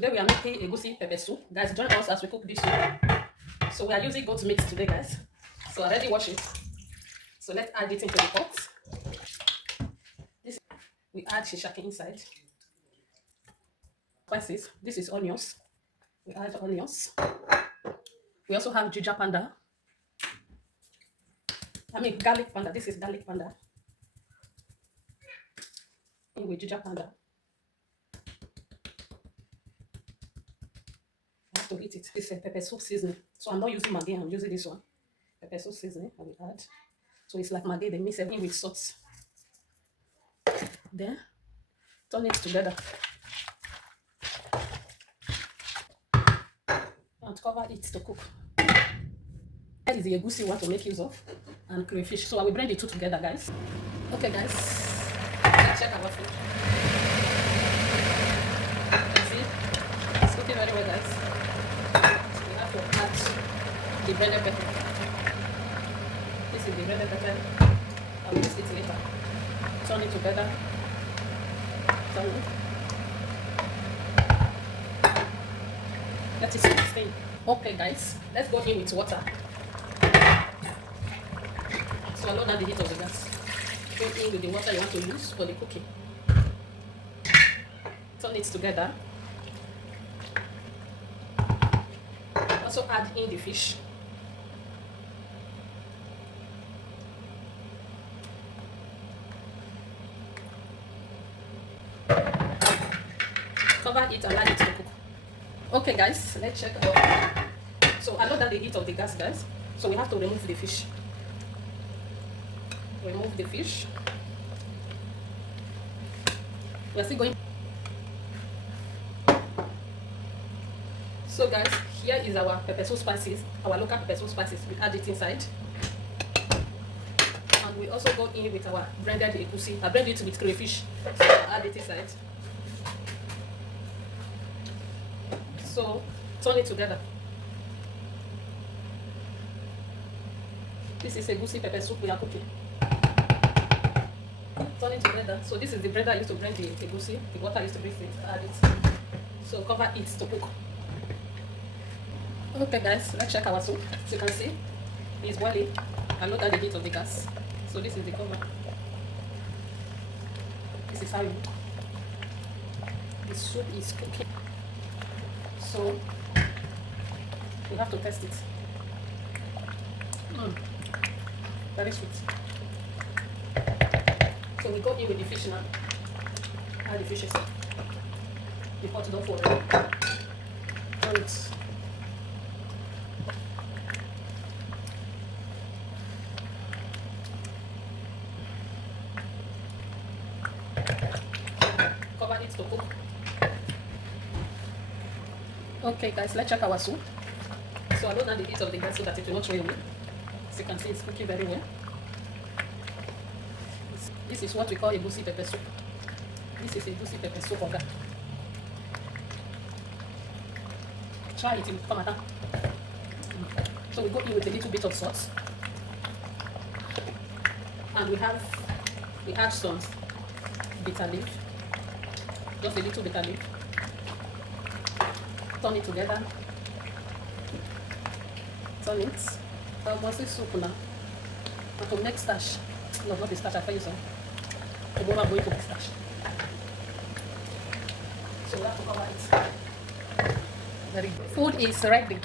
Today we are making egusi pepper soup. Guys, join us as we cook this soup. So we are using goat meat today, guys. So I already wash it. So let's add it into the pot. This we add shishake inside. Spices. This is onions. We add onions. We also have ginger panda. Garlic panda. This is garlic panda. With ginger panda. I have to eat it. This is a pepper soup seasoning. So I'm not using Maggi, I'm using this one. Pepper soup seasoning I will add. So it's like Maggi, they mix everything with salt. Then turn it together. And cover it to cook. That is the egusi you want to make use of. And crayfish. So I will blend the two together, guys. Okay, guys. Let's check our food. See? It's cooking very well, guys. So we have to add the blended pepper. This is the blended pepper. I will use it later. Turn it together. Turn it. Let it steam. Okay, guys. Let's go in with water. So I lower down the heat of the gas. Go in with the water you want to use for the cooking. Turn it together. Also add in the fish. Cover it and allow it to cook. Okay, guys, let's check out. So I lower down the heat of the gas, guys. So we have to remove the fish. Remove the fish. We are still going. So guys, here is our pepper soup spices, our local pepper soup spices. We add it inside. And we also go in with our blended egusi. I blend it with crayfish. So I add it inside. So turn it together. This is egusi pepper soup we are cooking. Turn it together. So this is the blender I used to blend the egusi. The water I used to mix it. Add it. So cover it to cook. Okay, guys, let's check our soup. As you can see, it's boiling. I lower down the heat of the gas. So this is the cover. This is how you look. The soup is cooking. So we have to test it. Very sweet. So we go in with the fish now. Add the fishes. The pot don't fall. Turn it. Cover it to cook. Okay, guys, let's check our soup. So I lower down the heat of the gas so that it will not throw away. As you can see, it's cooking very well. This is what we call egusi pepper soup. This is egusi pepper soup order. Try it in tomato. So we go in with a little bit of salt. And we add some bitter leaf. Just a little bitter leaf. Turn it together. Turn it. So once it's soup now. And to make starch. No, not the starch, I tell you so. The bone are going to be starch. So we have to cover it. Very good. Food is ready.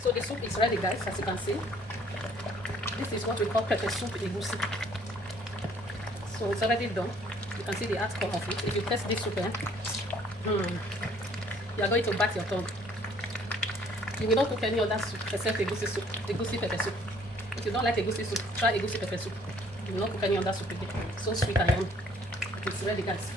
So the soup is ready, guys, as you can see. This is what we call pepper soup egusi. So it's already done. You can see the outcome of it. If you taste this soup, you are going to bite your tongue. You will not cook any other soup except egusi soup, egusi pepper soup. If you don't like egusi soup, try egusi pepper soup. You will not cook any other soup again. So sweet and yummy. It's ready, guys.